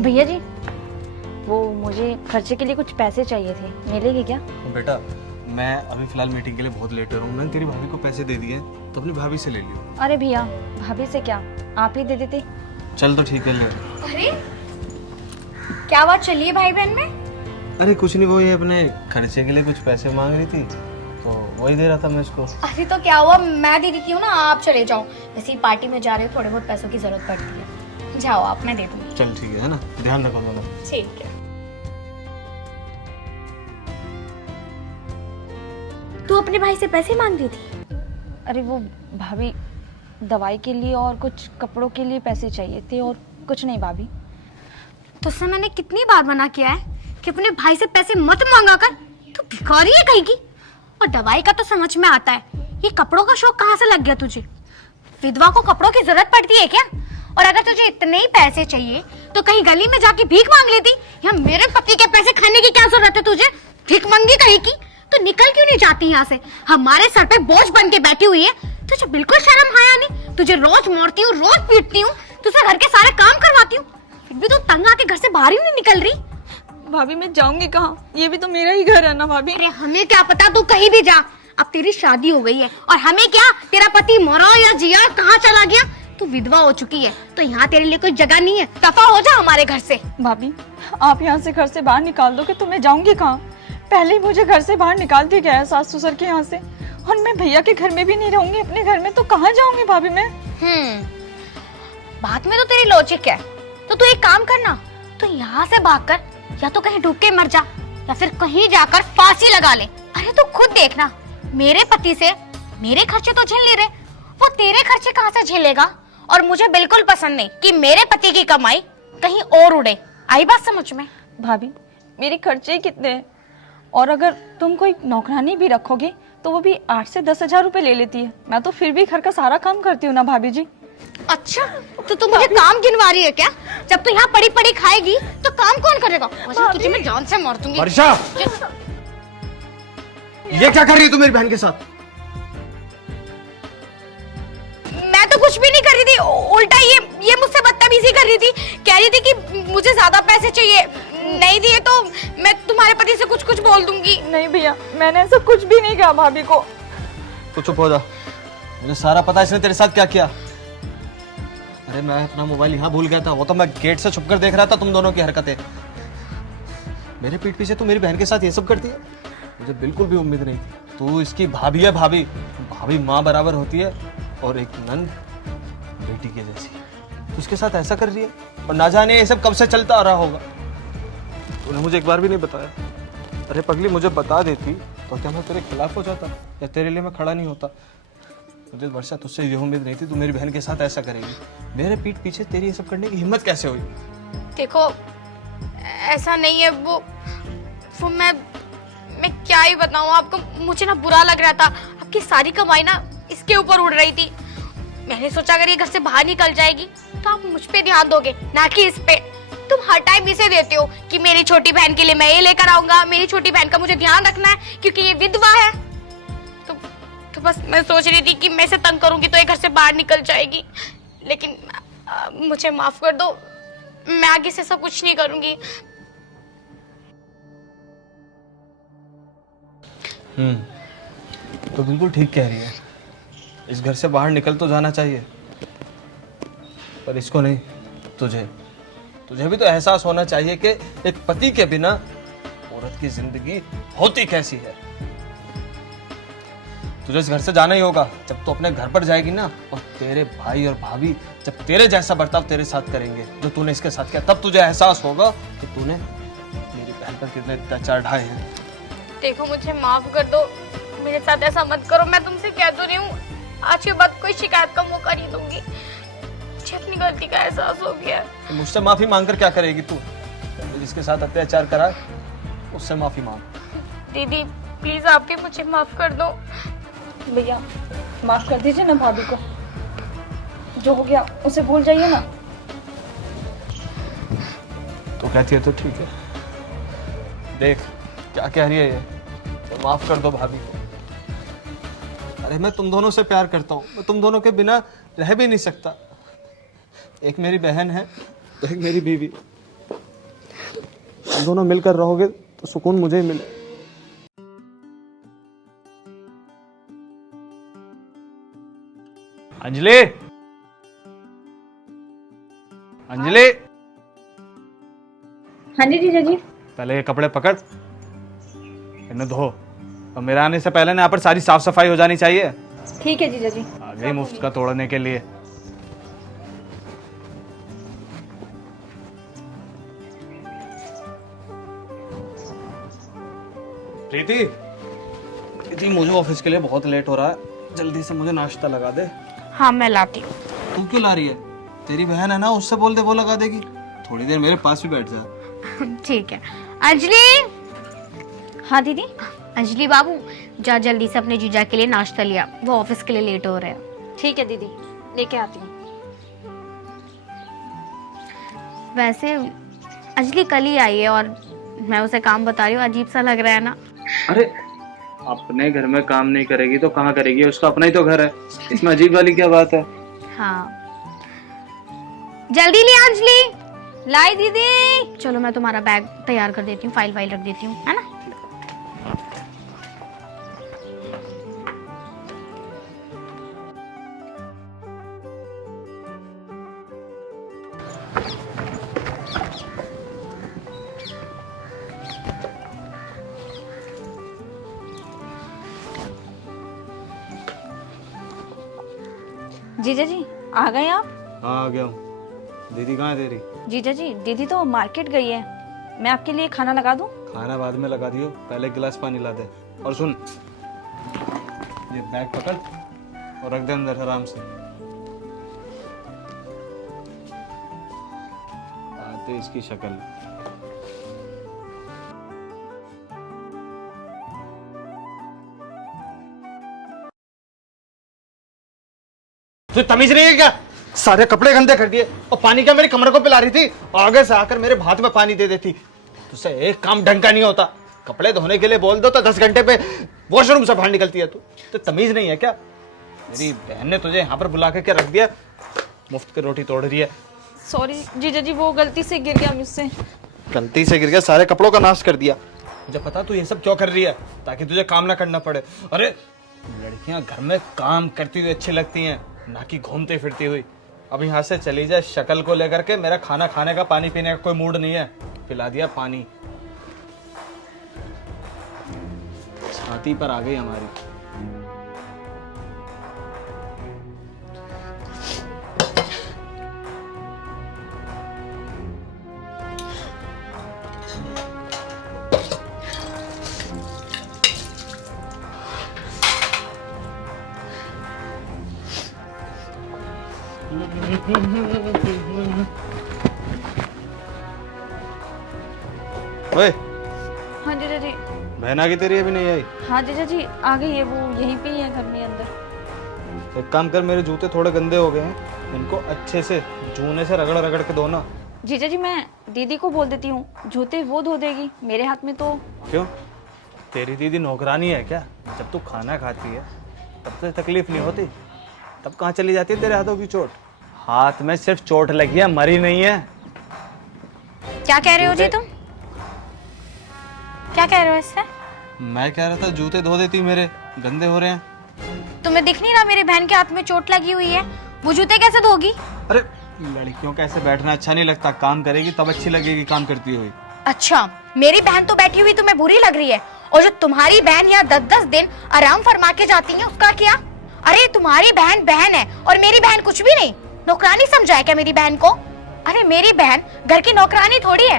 भैया जी, वो मुझे खर्चे के लिए कुछ पैसे चाहिए थे, मिलेंगे क्या? बेटा मैं अभी फिलहाल मीटिंग के लिए बहुत लेट हो रहा हूँ। मैंने तेरी भाभी को पैसे दे दिए हैं, तो अपनी भाभी से ले लियो। अरे भैया, भाभी से क्या, आप ही दे देते। चल तो ठीक है, ले। अरे क्या बात चली है भाई बहन में? अरे कुछ नहीं, वो ये अपने खर्चे के लिए कुछ पैसे मांग रही थी, तो वही दे रहा था मैं इसको। अरे तो क्या हुआ, मैं दे देती हूँ ना, आप चले जाओ। वैसे पार्टी में जा रहे हो, थोड़े बहुत पैसों की जरूरत पड़ती है। जाओ आप, मैं दे दूंगी। चल ठीक है ना, ध्यान रखो दोनों। ठीक है। तू अपने भाई से पैसे मांग रही थी? अरे वो भाभी, दवाई के लिए और कुछ कपड़ों के लिए पैसे चाहिए थे, और कुछ नहीं भाभी। तो उससे मैंने कितनी बार मना किया है कि अपने भाई से पैसे मत मांगा कर, तू भिखारी है कहीं की। और दवाई का तो समझ में आता है, ये कपड़ों का शौक कहाँ से लग गया तुझे? विधवा को कपड़ों की जरूरत पड़ती है क्या? और अगर तुझे इतने ही पैसे चाहिए तो कहीं गली में जाके भीख मांग लेती, या मेरे पति के पैसे खाने की क्या जरूरत है तुझे? भीख मांगी कहीं की, तो निकल क्यों नहीं जाती यहाँ से? हमारे सर पे बोझ बन के बैठी हुई है, तुझे बिल्कुल शर्म आया नहीं? तुझे रोज मारती हूँ, रोज पीटती हूँ, तुझसे घर के सारे काम करवाती हूँ, फिर भी तू तंग आके घर से बाहर ही नहीं निकल रही। भाभी मैं जाऊंगी कहाँ? ये भी तो मेरा ही घर है ना भाभी। अरे हमें क्या पता, तू कहीं भी जा। अब तेरी शादी हो गई है, और हमें क्या, तेरा पति मरा या जिया, कहाँ चला गया? तू विधवा हो चुकी है, तो यहाँ तेरे लिए कोई जगह नहीं है। दफा हो जा हमारे घर से। भाभी, आप यहाँ से घर से बाहर निकाल दोगे तो मैं जाऊंगी कहाँ? पहले ही मुझे घर से बाहर निकाल दिया गया है सास ससुर के यहाँ से, और मैं भैया के घर में भी नहीं रहूंगी अपने घर में, तो कहाँ जाऊंगी भाभी मैं? बात में तो तेरी लॉजिक है। तो तू एक काम करना, तो यहाँ से भागकर या तो कहीं डूब के मर जा, या फिर कहीं जाकर फांसी लगा ले। अरे तू खुद देखना, मेरे पति से मेरे खर्चे तो झेल नहीं रहे, वो तेरे खर्चे कहाँ से झेलेगा? और मुझे बिल्कुल पसंद नहीं कि मेरे पति की कमाई कहीं और उड़े। आई बात समझ में? भाभी, मेरे खर्चे ही कितने हैं, और अगर तुम कोई नौकरानी भी रखोगे तो वो भी 8 से 10 हजार रुपए ले लेती है। मैं तो फिर भी घर का सारा काम करती हूँ ना भाभी जी। अच्छा, तो तू मुझे काम गिनवा रही है क्या? जब तू यहाँ पड़ी पड़ी खाएगी तो काम कौन करेगा? वैसे तुझे मैं जान से मार दूंगी। वर्षा, ये क्या कर रही है तू मेरी बहन के साथ? मैं तो कुछ भी नहीं कर रही थी, उल्टा ये मुझसे बदतमीजी कर रही थी। कह रही थी कि मुझे ज्यादा पैसे चाहिए, नहीं दिए तो मैं तुम्हारे पति से कुछ बोल दूंगी। नहीं भैया, मैंने ऐसा कुछ भी नहीं कहा भाभी को। तू चुप हो जा, मुझे सारा पता है इसने तेरे साथ क्या किया। अरे मैं अपना मोबाइल यहाँ भूल गया था, वो तो मैं गेट से छुपकर देख रहा था तुम दोनों की हरकतें। मेरे पीठ पीछे तू मेरी बहन के साथ ये सब करती है, मुझे बिल्कुल भी उम्मीद नहीं थी। तू इसकी भाभी है, भाभी भाभी माँ बराबर होती है, और एक नंद बेटी के जैसी। तू उसके साथ ऐसा कर रही है, और ना जाने ये सब कब से चलता आ रहा होगा। तूने मुझे एक बार भी नहीं बताया। अरे पगली, मुझे बता देती तो क्या मैं तेरे खिलाफ हो जाता, या तेरे लिए मैं खड़ा नहीं होता? मुझे वर्षा तुझसे ये उम्मीद नहीं थी तू मेरी बहन के साथ ऐसा करेगी। मेरे पीठ पीछे तेरी ये सब करने की हिम्मत कैसे हुई? देखो, ऐसा नहीं है, वो मैं क्या ही बताऊं आपको। मुझे ना बुरा लग रहा था, आपकी सारी कमाई ना इसके ऊपर उड़ रही थी। मैंने सोचा अगर ये घर से बाहर निकल जाएगी तो आप मुझ पे ध्यान दोगे, ना कि इस पे। तुम हर टाइम इसे देते हो कि मेरी छोटी बहन के लिए मैं ये लेकर आऊंगा, मेरी छोटी बहन का मुझे ध्यान रखना है क्योंकि ये विधवा है। तो बस मैं सोच रही थी कि मैं इसे तंग करूंगी तो ये घर से बाहर निकल जाएगी। लेकिन मुझे माफ कर दो, मैं आगे से सब कुछ नहीं करूंगी। तो बिल्कुल ठीक कह रही है, इस घर से बाहर निकल तो जाना चाहिए, पर इसको नहीं, तुझे भी तो एहसास होना चाहिए कि एक पति के बिना औरत की जिंदगी होती कैसी है। तुझे इस घर से जाना ही होगा। जब तू अपने घर पर जाएगी ना, और तेरे भाई और भाभी जब तेरे जैसा बर्ताव तेरे साथ करेंगे जो तूने इसके साथ किया, तब तुझे एहसास होगा कि तूने मेरी बहन पर कितने अत्याचार ढाए हैं। देखो, मुझे माफ कर दो, मेरे साथ ऐसा मत करो। मैं तुमसे कह तो रही हूँ, आज के बाद कोई शिकायत का मौका नहीं दूंगी। मुझे अपनी गलती का एहसास हो गया। तो मुझसे माफी मांगकर क्या करेगी तू? जिसके साथ अत्याचार करा उससे माफी मांग। दीदी प्लीज, आप भी मुझे माफ कर दो। भैया, माफ कर दीजिए ना भाभी को, जो हो गया उसे भूल जाइए ना। तो कहती है तो ठीक है, देख क्या कह रही है ये, तो माफ कर दो भाभी को। अरे मैं तुम दोनों से प्यार करता हूँ, मैं तुम दोनों के बिना रह भी नहीं सकता। एक मेरी बहन है, एक मेरी बीवी। तुम दोनों मिलकर रहोगे तो सुकून मुझे ही मिले। अंजलि, अंजलि, हाँ जी जीजा जी। पहले ये कपड़े पकड़, इन्हें धो, और मेरे आने से पहले ना यहाँ पर सारी साफ सफाई हो जानी चाहिए। ठीक है जीजा जी। आ गई मुफ्त का तोड़ने के लिए। प्रीति, प्रीति, मुझे ऑफिस के लिए बहुत लेट हो रहा है, जल्दी से मुझे नाश्ता लगा दे। हाँ मैं लाती हूँ। तू क्यों ला रही है? तेरी बहन है ना, उससे बोल दे, वो लगा देगी। थोड़ी देर मेरे पास भी बैठ जा। ठीक है। अंजलि। हाँ दीदी। अंजलि बाबू, जा जल्दी से अपने जीजा के लिए नाश्ता लिया, वो ऑफिस के लिए लेट हो रहे हैं। ठीक है दीदी, लेके आती हूँ। वैसे अंजलि कल ही आई है और मैं उसे काम बता रही हूँ, अजीब सा लग रहा है ना। अरे अपने घर में काम नहीं करेगी तो कहाँ करेगी? उसका अपना ही तो घर है, इसमें अजीब वाली क्या बात है? हाँ जल्दी ले अंजलि। लाई दीदी। चलो मैं तुम्हारा बैग तैयार कर देती हूँ, फाइल वाइल रख देती हूँ, है ना। जीजा जी आ गए आप? हाँ आ गया हूँ। दीदी कहाँ है तेरी? जीजा जी दीदी तो मार्केट गई है, मैं आपके लिए खाना लगा दूं? खाना बाद में लगा दियो, पहले एक गिलास पानी ला दे। और सुन, ये बैग पकड़ और रख दे अंदर आराम से। आते इसकी शक्ल। तो तमीज नहीं है क्या? सारे कपड़े गंदे कर दिए और पानी क्या मेरी कमर को पिला रही थी, आगे से आकर मेरे हाथ में पानी दे देती। तुझसे एक काम ढंग का नहीं होता। कपड़े धोने के लिए बोल दो तो 10 घंटे पे वॉशरूम से बाहर निकलती है तू। तो तमीज नहीं है क्या? मेरी बहन ने तुझे यहाँ पर बुला के क्या रख दिया? मुफ्त की रोटी तोड़ रही है। सॉरी जीजा जी, वो गलती से गिर गया मुझसे। गलती से गिर गया, सारे कपड़ों का नाश कर दिया। मुझे पता तू ये सब क्यों कर रही है, ताकि तुझे काम ना करना पड़े। अरे लड़कियां घर में काम करती हुई अच्छी लगती हैं, ना कि घूमती फिरती हुई। अब यहाँ से चली जाए शक्ल को लेकर के। मेरा खाना खाने का, पानी पीने का कोई मूड नहीं है। पिला दिया पानी, छाती पर आ गई हमारी। ओए, हाँ जीजा जी। बहन आ गई तेरी? अभी नहीं आई? हाँ जीजा जी आ गई है, वो यहीं पे ही है घर में अंदर। एक काम कर, मेरे जूते थोड़े गंदे हो गए हैं, इनको अच्छे से जूने से रगड़ रगड़ के धोना। जीजा जी मैं दीदी को बोल देती हूँ, जूते वो धो देगी, मेरे हाथ में तो। क्यों, तेरी दीदी नौकरानी है क्या? जब तू खाना खाती है तब तो तकलीफ नहीं होती, तब कहाँ चली जाती है तेरे हाथों की चोट? हाथ में सिर्फ चोट लगी है, मरी नहीं है। क्या कह रहे हो जी तुम? क्या कह रहे हो इससे? मैं कह रहा था जूते धो देती, मेरे गंदे हो रहे हैं। तुम्हें दिख नहीं रहा मेरी बहन के हाथ में चोट लगी हुई है, वो जूते कैसे धोगी? अरे लड़कियों का ऐसे बैठना अच्छा नहीं लगता, काम करेगी तब अच्छी लगेगी काम करती हुई। अच्छा, मेरी बहन तो बैठी हुई तुम्हें बुरी लग रही है, और जो तुम्हारी बहन यहाँ 10-10 दिन आराम फरमा के जाती है उसका क्या? अरे तुम्हारी बहन बहन है और मेरी बहन कुछ भी नहीं। नौकरानी समझा है क्या मेरी बहन को? अरे मेरी बहन घर की नौकरानी थोड़ी है।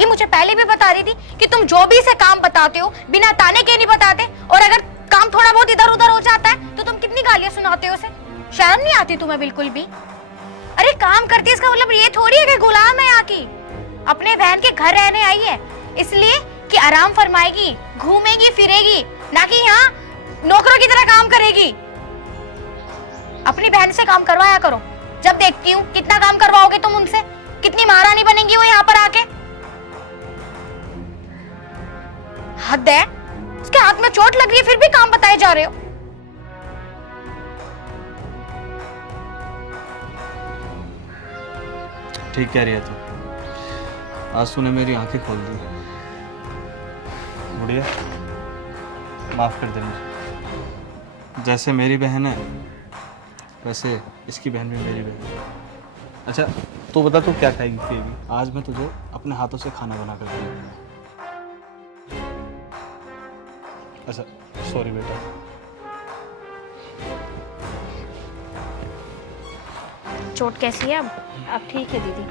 ये मुझे पहले भी बता रही थी कि तुम जो भी से काम बताते हो बिना ताने के नहीं बताते, और अगर काम थोड़ा बहुत इधर उधर हो जाता है तो तुम कितनी गालियां सुनाते हो उसे। शर्म नहीं आती तुम्हें बिल्कुल भी? अरे काम करती है इसका मतलब ये थोड़ी है कि गुलाम है यहाँ की। अपने बहन के घर रहने आई है इसलिए कि आराम फरमाएगी, घूमेगी फिरेगी, ना कि यहाँ नौकरों की तरह काम करेगी। अपनी बहन से काम करवाया करो। जब देखती हूँ कितना काम करवाओगे तुम उनसे, कितनी महारानी बनेंगी वो यहाँ पर आके। हद है, उसके हाथ में चोट लग रही है फिर भी काम बताए जा रहे हो। ठीक कह रही है तू। आज तूने मेरी आंखें खोल दी। बुढ़िया, माफ़ कर दे मुझे। जैसे मेरी बहन है वैसे इसकी बहन भी मेरी बहन है। अच्छा तू बता, तू क्या खाएगी पिएगी? आज मैं तुझे अपने हाथों से खाना बना कर दूंगा। अच्छा सॉरी बेटा। चोट कैसी है अब? अब ठीक है दीदी।